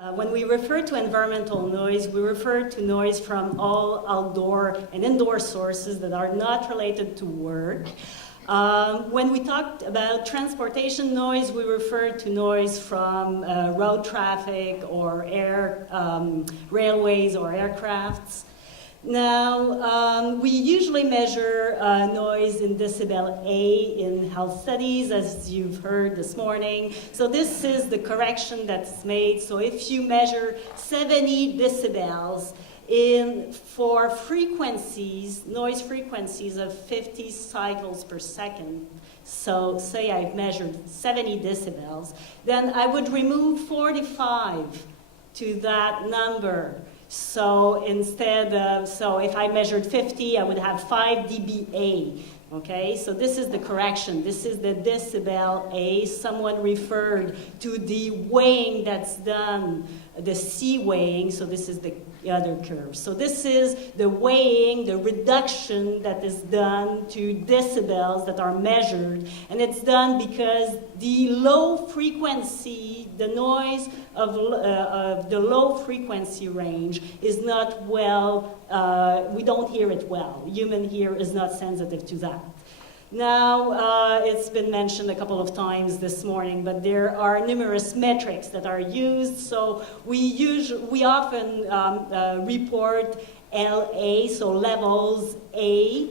When we refer to environmental noise, we refer to noise from all outdoor and indoor sources that are not related to work. When we talked about transportation noise, we refer to noise from road traffic or railways or aircrafts. Now, we usually measure noise in decibel A in health studies, as you've heard this morning. So this is the correction that's made. So if you measure 70 decibels for frequencies, noise frequencies of 50 cycles per second, so say I've measured 70 decibels, then I would remove 45 to that number. So instead of, so if I measured 50, I would have 5 dBA. Okay, so this is the correction. This is the decibel A. Someone referred to the weighing that's done, the C weighing, so this is the other curve. So this is the weighing, the reduction that is done to decibels that are measured. And it's done because the low frequency, the noise of the low frequency range is not well, we don't hear it well. Human ear is not sensitive to that. Now, it's been mentioned a couple of times this morning, but there are numerous metrics that are used. So we often report LA, so levels A,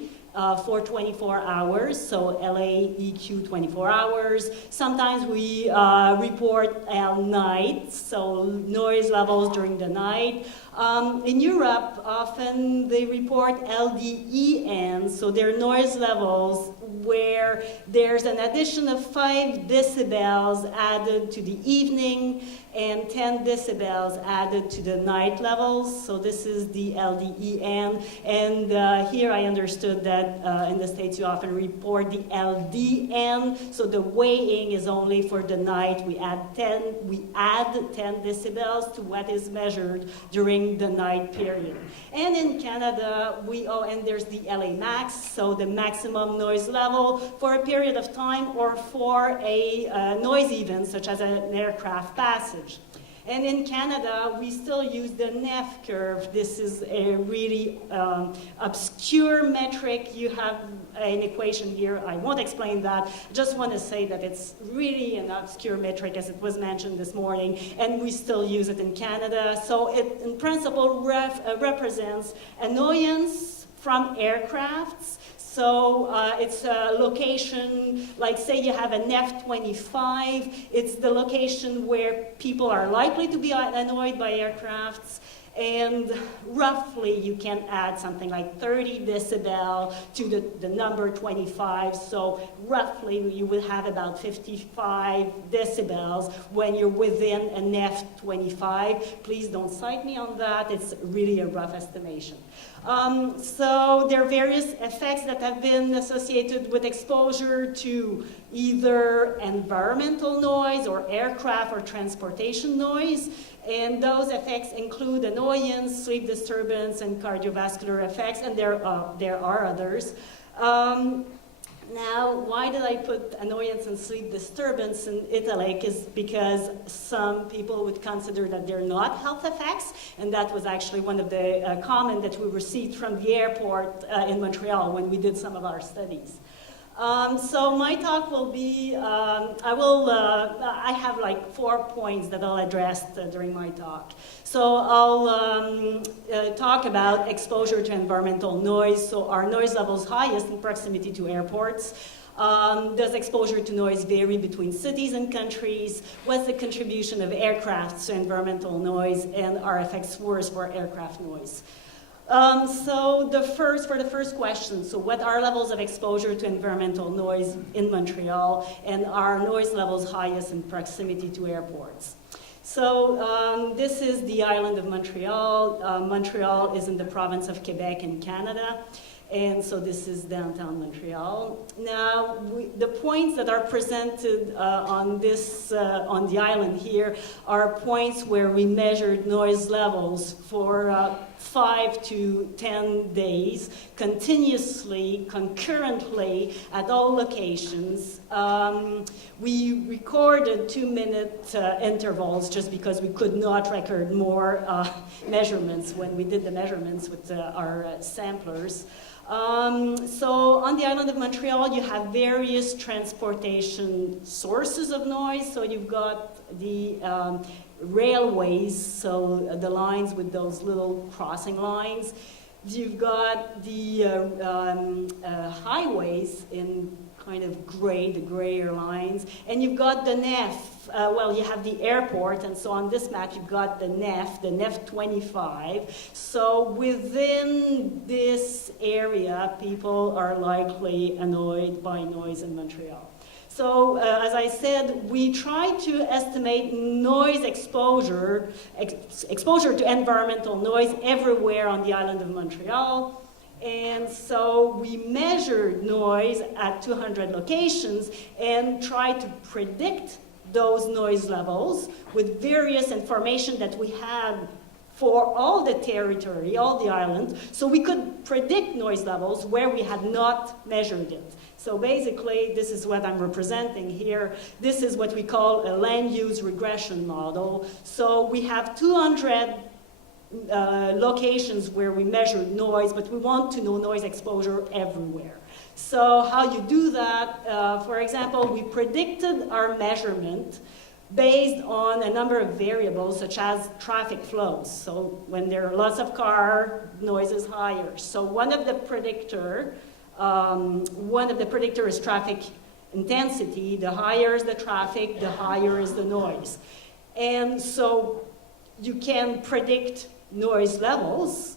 for 24 hours, so LA EQ 24 hours. Sometimes we report L night, so noise levels during the night. In Europe, often they report LDEN, so they're noise levels where there's an addition of 5 decibels added to the evening and 10 decibels added to the night levels. So this is the LDEN. And here I understood that in the States you often report the LDN. So the weighing is only for the night. We add 10 decibels to what is measured during the night period. And in Canada, and there's the LA max, so the maximum noise level for a period of time or for a noise event, such as an aircraft passage. And in Canada, we still use the NEF curve. This is a really obscure metric. You have an equation here. I won't explain that. Just want to say that it's really an obscure metric, as it was mentioned this morning, and we still use it in Canada. So it, in principle, represents annoyance from aircrafts. So it's a location, like say you have an F-25, it's the location where people are likely to be annoyed by aircrafts, and roughly you can add something like 30 decibel to the number 25, so roughly you will have about 55 decibels when you're within an F-25. Please don't cite me on that, it's really a rough estimation. So there are various effects that have been associated with exposure to either environmental noise or aircraft or transportation noise. And those effects include annoyance, sleep disturbance, and cardiovascular effects, and there are others. Now, why did I put annoyance and sleep disturbance in italic? Is because some people would consider that they're not health effects, and that was actually one of the comments that we received from the airport in Montreal when we did some of our studies. So my talk will be, I have like 4 points that I'll address during my talk. So I'll talk about exposure to environmental noise. So are noise levels highest in proximity to airports? Does exposure to noise vary between cities and countries? What's the contribution of aircraft to environmental noise, and are effects worse for aircraft noise? So for the first question, so what are levels of exposure to environmental noise in Montreal, and are noise levels highest in proximity to airports? So this is the island of Montreal. Montreal is in the province of Quebec in Canada. And so this is downtown Montreal. Now, the points that are presented on the island here are points where we measured noise levels for 5 to 10 days, continuously, concurrently, at all locations. We recorded 2-minute intervals just because we could not record more measurements when we did the measurements with our samplers. So on the island of Montreal, you have various transportation sources of noise. So you've got the railways, so the lines with those little crossing lines. You've got the highways in kind of gray, the grayer lines, and you've got the NEF. Well, you have the airport, and so on this map you've got the NEF 25. So within this area, people are likely annoyed by noise in Montreal. So, as I said, we try to estimate noise exposure to environmental noise everywhere on the island of Montreal. And so we measured noise at 200 locations and tried to predict those noise levels with various information that we had for all the territory, all the island, so we could predict noise levels where we had not measured it. So basically, this is what I'm representing here. This is what we call a land use regression model. So we have 200 locations where we measured noise, but we want to know noise exposure everywhere. So how you do that, for example, we predicted our measurement based on a number of variables such as traffic flows. So when there are lots of cars, noise is higher. So one of the predictor is traffic intensity. The higher is the traffic, the higher is the noise. And so you can predict noise levels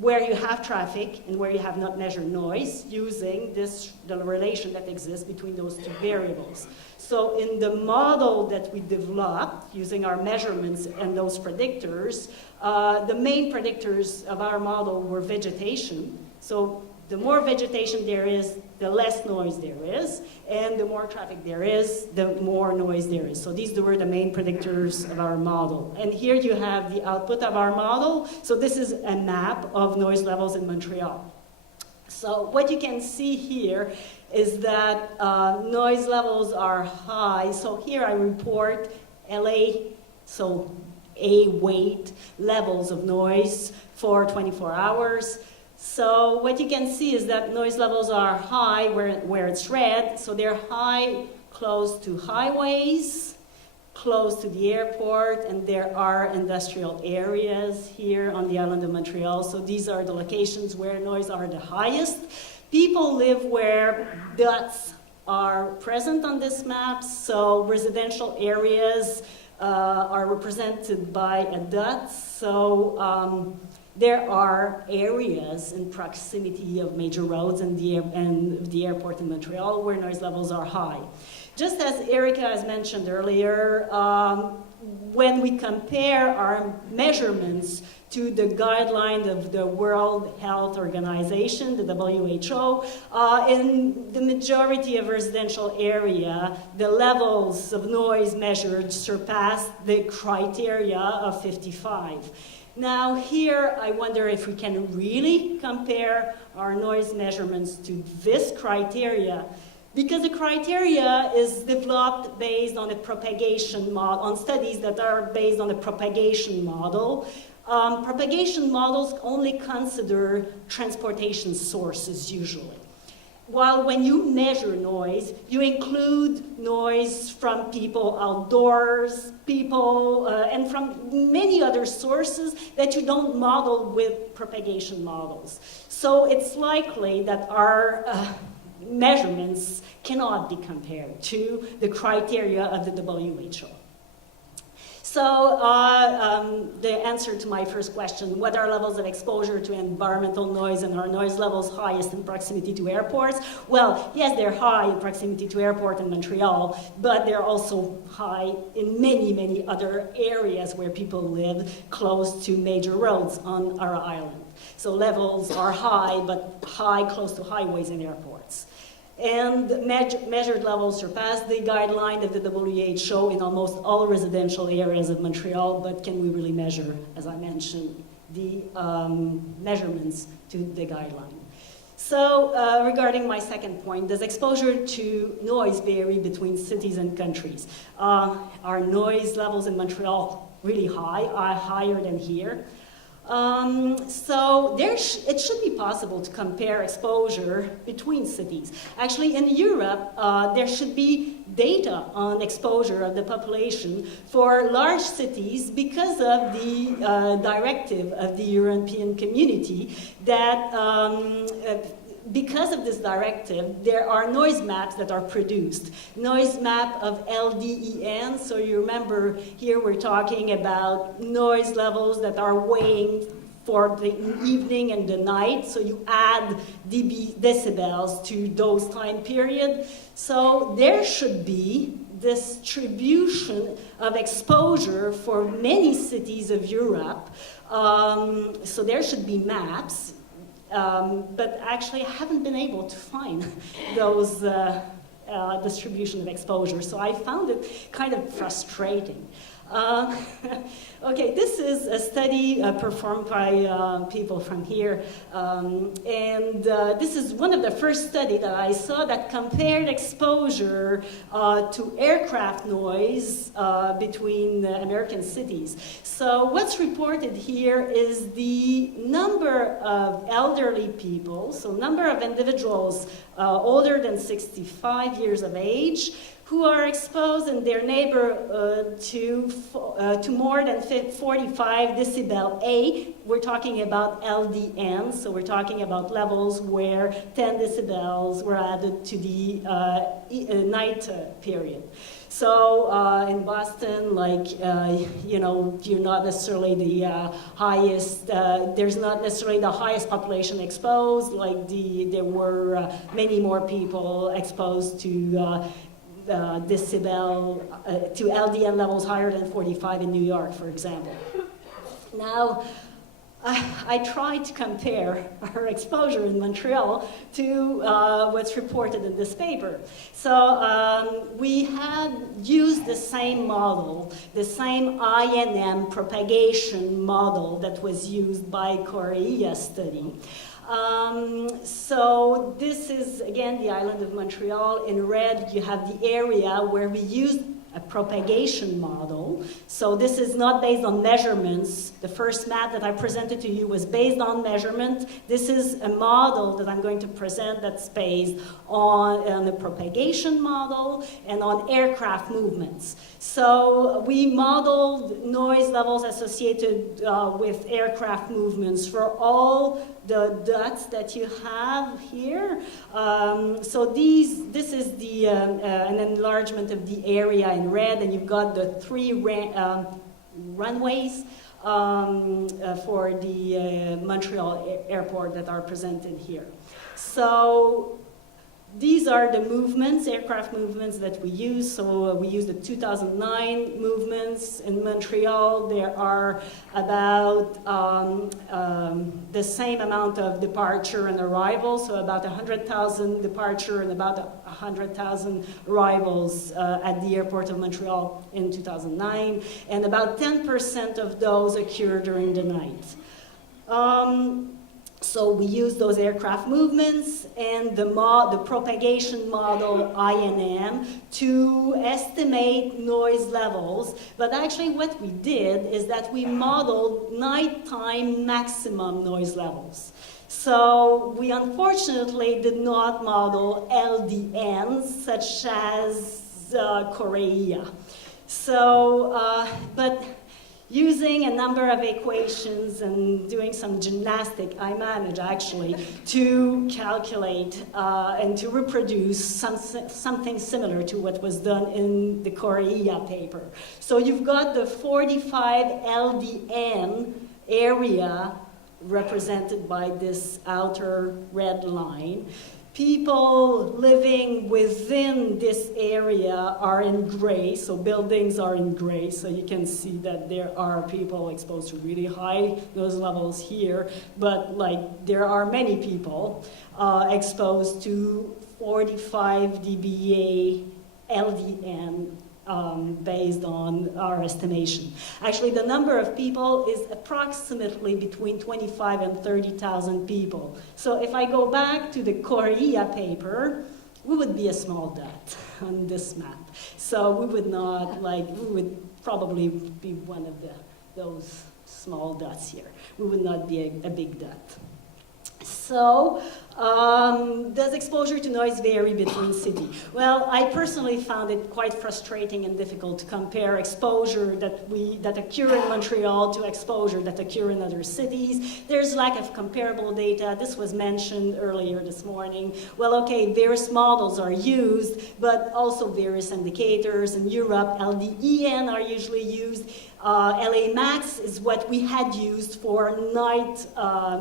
where you have traffic and where you have not measured noise using the relation that exists between those two variables. So in the model that we developed using our measurements and those predictors, the main predictors of our model were vegetation. So the more vegetation there is, the less noise there is, and the more traffic there is, the more noise there is. So these were the main predictors of our model. And here you have the output of our model. So this is a map of noise levels in Montreal. So what you can see here is that noise levels are high. So here I report LA, so A weight levels of noise for 24 hours. So what you can see is that noise levels are high where it's red. So they're high close to highways, close to the airport, and there are industrial areas here on the island of Montreal. So these are the locations where noise are the highest. People live where dots are present on this map. So residential areas are represented by a dot. So there are areas in proximity of major roads and the airport in Montreal where noise levels are high. Just as Erica has mentioned earlier, when we compare our measurements to the guideline of the World Health Organization, the WHO, in the majority of residential area, the levels of noise measured surpass the criteria of 55. Now here, I wonder if we can really compare our noise measurements to this criteria, because the criteria is developed based on a propagation model, on studies that are based on a propagation model. Propagation models only consider transportation sources usually. While when you measure noise, you include noise from people outdoors, people, and from many other sources that you don't model with propagation models. So it's likely that our measurements cannot be compared to the criteria of the WHO. So the answer to my first question, what are levels of exposure to environmental noise, and are noise levels highest in proximity to airports? Well, yes, they're high in proximity to airport in Montreal, but they're also high in many, many other areas where people live close to major roads on our island. So levels are high, but high close to highways and airports. And measured levels surpass the guideline of the WHO in almost all residential areas of Montreal, but can we really measure, as I mentioned, the measurements to the guideline. So regarding my second point, does exposure to noise vary between cities and countries? Are noise levels in Montreal really high, higher than here? So it should be possible to compare exposure between cities. Actually, in Europe, there should be data on exposure of the population for large cities because of the directive of the European Community that because of this directive, there are noise maps that are produced. Noise map of LDEN, so you remember here we're talking about noise levels that are weighing for the evening and the night, so you add decibels to those time period. So there should be distribution of exposure for many cities of Europe. So there should be maps. But actually I haven't been able to find those distribution of exposure, so I found it kind of frustrating. Okay, this is a study performed by people from here, and this is one of the first studies that I saw that compared exposure to aircraft noise between American cities. So what's reported here is the number of elderly people, so number of individuals older than 65 years of age, who are exposed in their neighborhood to more than 45 decibel A. We're talking about LDN, so we're talking about levels where 10 decibels were added to the night period. So in Boston, like, you know, you're not necessarily the highest, there's not necessarily the highest population exposed, like there were many more people exposed to decibel, to LDN levels higher than 45 in New York, for example. Now, I tried to compare our exposure in Montreal to what's reported in this paper. So we had used the same model, the same INM propagation model that was used by Correia study. So this is, again, the island of Montreal. In red, you have the area where we used a propagation model. So this is not based on measurements. The first map that I presented to you was based on measurement. This is a model that I'm going to present that's based on the propagation model and on aircraft movements. So we modeled noise levels associated with aircraft movements for all the dots that you have here. So this is the an enlargement of the area in red, and you've got the three runways for the Montreal airport that are presented here. So these are the movements, aircraft movements that we use. So we use the 2009 movements in Montreal. There are about the same amount of departure and arrival, so about 100,000 departure and about 100,000 arrivals at the airport of Montreal in 2009, and about 10% of those occur during the night. So we use those aircraft movements and the propagation model INM to estimate noise levels. But actually what we did is that we modeled nighttime maximum noise levels. So we unfortunately did not model LDNs such as Correia. So, but using a number of equations and doing some gymnastic, I managed actually to calculate and to reproduce something similar to what was done in the Correia paper. So you've got the 45 LDN area represented by this outer red line. People living within this area are in gray, so buildings are in gray, so you can see that there are people exposed to really high noise levels here, but like there are many people exposed to 45 dBA LDN based on our estimation. Actually, the number of people is approximately between 25 and 30,000 people. So if I go back to the Korea paper, we would be a small dot on this map. So we would not, we would probably be one of those small dots here. We would not be a big dot. So, does exposure to noise vary between cities? Well, I personally found it quite frustrating and difficult to compare exposure that occur in Montreal to exposure that occur in other cities. There's lack of comparable data. This was mentioned earlier this morning. Well, okay, various models are used, but also various indicators. In Europe, LDEN are usually used. LA Max is what we had used for night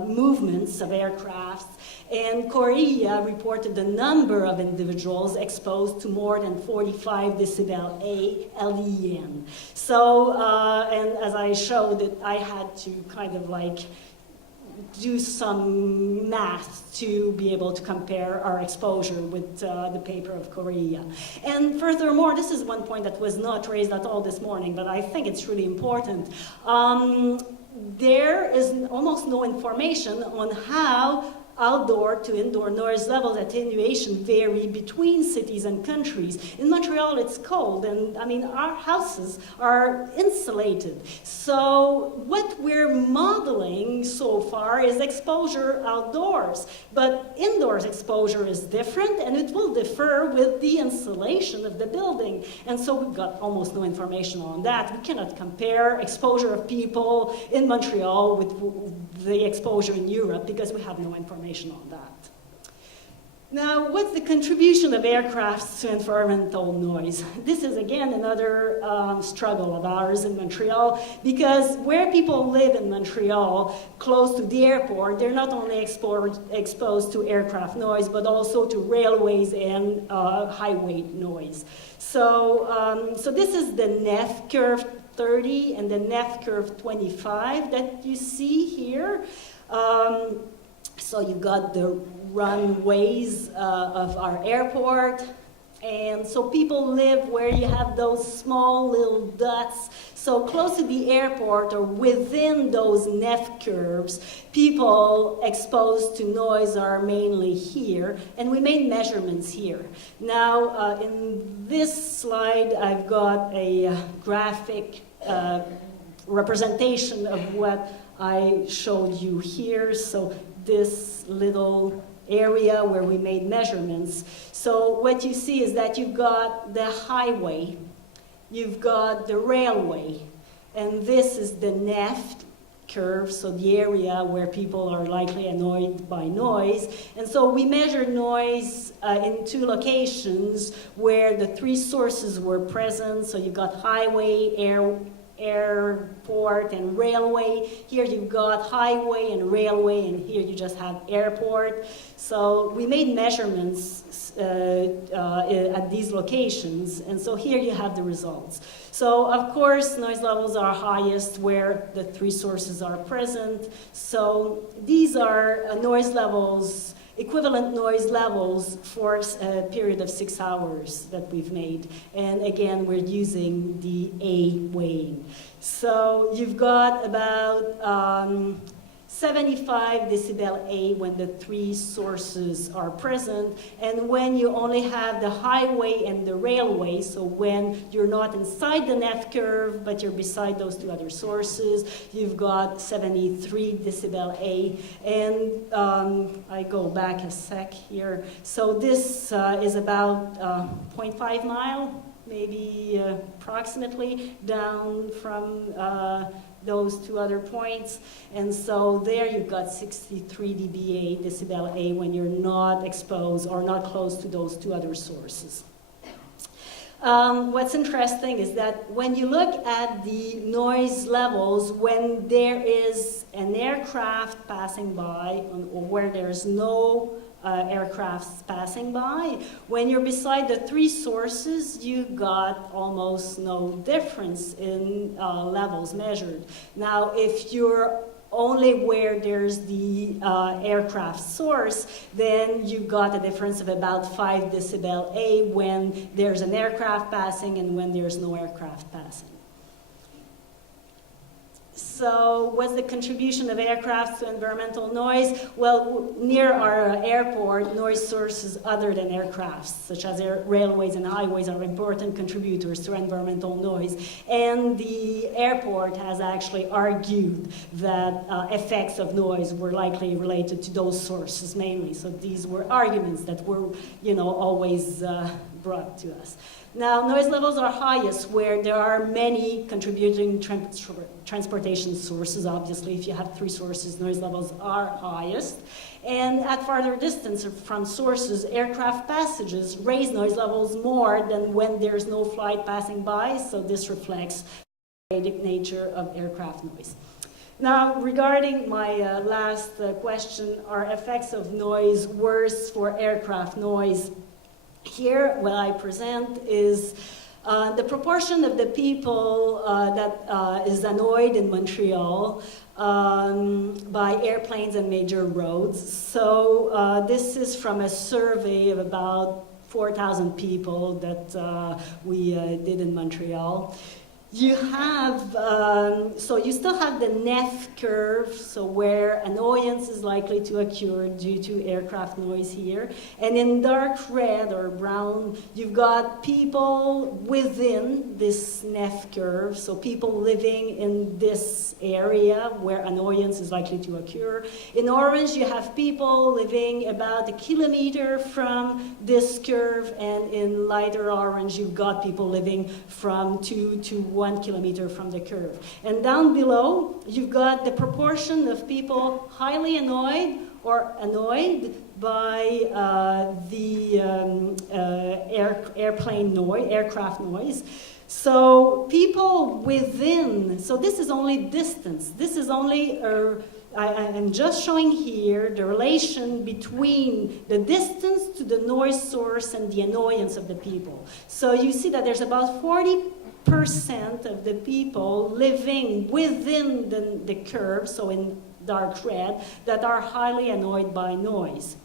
movements of aircrafts, and Korea reported the number of individuals exposed to more than 45 decibel LDEN. So, and as I showed it, I had to kind of do some math to be able to compare our exposure with the paper of Korea. And furthermore, this is one point that was not raised at all this morning, but I think it's really important. There is almost no information on how outdoor to indoor noise levels attenuation vary between cities and countries. In Montreal, it's cold, and I mean, our houses are insulated. So what we're modeling so far is exposure outdoors, but indoors exposure is different, and it will differ with the insulation of the building. And so we've got almost no information on that. We cannot compare exposure of people in Montreal with the exposure in Europe because we have no information on that. Now, what's the contribution of aircrafts to environmental noise? This is, again, another struggle of ours in Montreal, because where people live in Montreal, close to the airport, they're not only exposed to aircraft noise, but also to railways and highway noise. So, so this is the NEF curve 30 and the NEF curve 25 that you see here. So you got the runways of our airport, and so people live where you have those small little dots. So close to the airport or within those NEF curves, people exposed to noise are mainly here, and we made measurements here. Now, in this slide, I've got a graphic representation of what I showed you here. So this little area where we made measurements. So what you see is that you've got the highway, you've got the railway, and this is the NEF curve, so the area where people are likely annoyed by noise. And so we measured noise in two locations where the three sources were present. So you've got highway, airport, and railway. Here you've got highway and railway, and here you just have airport. So we made measurements at these locations, and so here you have the results. So of course, noise levels are highest where the three sources are present. So these are noise levels, equivalent noise levels for a period of 6 hours that we've made. And again, we're using the A weighing. So you've got about 75 decibel A when the three sources are present, and when you only have the highway and the railway, so when you're not inside the NEF curve, but you're beside those two other sources, you've got 73 decibel A. And I go back a sec here. So this is about 0.5 mile, maybe approximately, down from those two other points. And so there you've got 63 dBA, decibel A, when you're not exposed or not close to those two other sources. What's interesting is that when you look at the noise levels when there is an aircraft passing by or where there's no aircrafts passing by, when you're beside the three sources, you got almost no difference in levels measured. Now, if you're only where there's the aircraft source, then you got a difference of about 5 decibel A when there's an aircraft passing and when there's no aircraft passing. So what's the contribution of aircraft to environmental noise? Well, near our airport, noise sources other than aircrafts, such as railways and highways, are important contributors to environmental noise. And the airport has actually argued that effects of noise were likely related to those sources mainly. So these were arguments that were, always brought to us. Now, noise levels are highest where there are many contributing transportation sources. Obviously, if you have 3 sources, noise levels are highest. And at farther distance from sources, aircraft passages raise noise levels more than when there's no flight passing by, so this reflects the nature of aircraft noise. Now, regarding my last question, are effects of noise worse for aircraft noise? Here, what I present is the proportion of the people that is annoyed in Montreal by airplanes and major roads. So this is from a survey of about 4,000 people that we did in Montreal. You have, so you still have the NEF curve, so where annoyance is likely to occur due to aircraft noise here. And in dark red or brown, you've got people within this NEF curve, so people living in this area where annoyance is likely to occur. In orange, you have people living about 1 kilometer from this curve, and in lighter orange, you've got people living from 2 to 1 kilometer from the curve. And down below, you've got the proportion of people highly annoyed or annoyed by the aircraft noise. So people within, so this is only distance. This is only, I'm just showing here the relation between the distance to the noise source and the annoyance of the people. So you see that there's about 40% of the people living within the curve, so in dark red, that are highly annoyed by noise.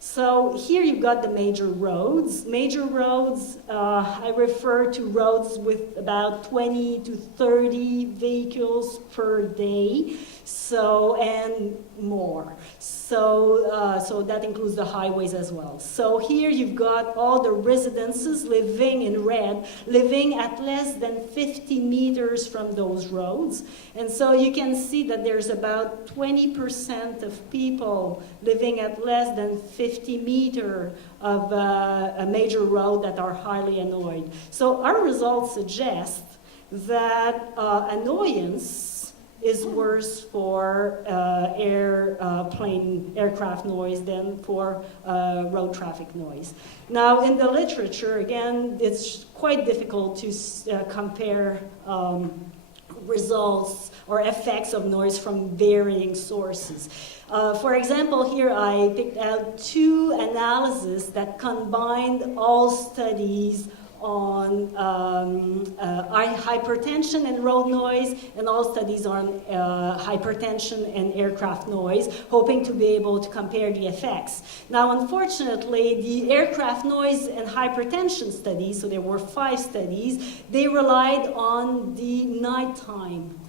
So here you've got the major roads. Major roads, I refer to roads with about 20 to 30 vehicles per day, so, and more. So that includes the highways as well. So here you've got all the residences living in red, living at less than 50 meters from those roads. And so you can see that there's about 20% of people living at less than 50 meters of a major road that are highly annoyed. So our results suggest that annoyance is worse for aircraft noise than for road traffic noise. Now, in the literature, again, it's quite difficult to compare results or effects of noise from varying sources. For example, here I picked out 2 analyses that combined all studies on hypertension and road noise, and all studies on hypertension and aircraft noise, hoping to be able to compare the effects. Now, unfortunately, the aircraft noise and hypertension studies, so there were 5 studies, they relied on the nighttime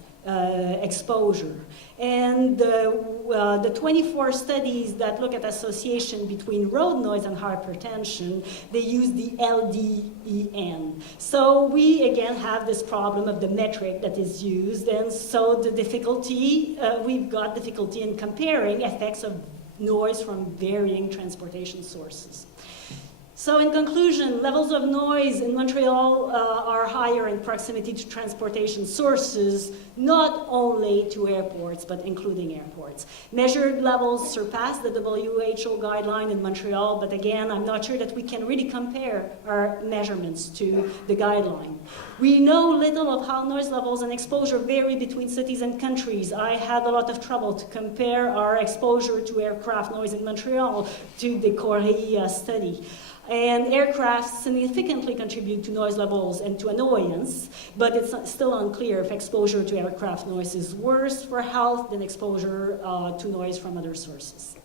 exposure. And the 24 studies that look at association between road noise and hypertension, they use the LDEN. So we again have this problem of the metric that is used, and so the difficulty, we've got difficulty in comparing effects of noise from varying transportation sources. So in conclusion, levels of noise in Montreal are higher in proximity to transportation sources, not only to airports, but including airports. Measured levels surpass the WHO guideline in Montreal, but again, I'm not sure that we can really compare our measurements to the guideline. We know little of how noise levels and exposure vary between cities and countries. I had a lot of trouble to compare our exposure to aircraft noise in Montreal to the Corée study. And aircraft significantly contribute to noise levels and to annoyance, but it's still unclear if exposure to aircraft noise is worse for health than exposure to noise from other sources.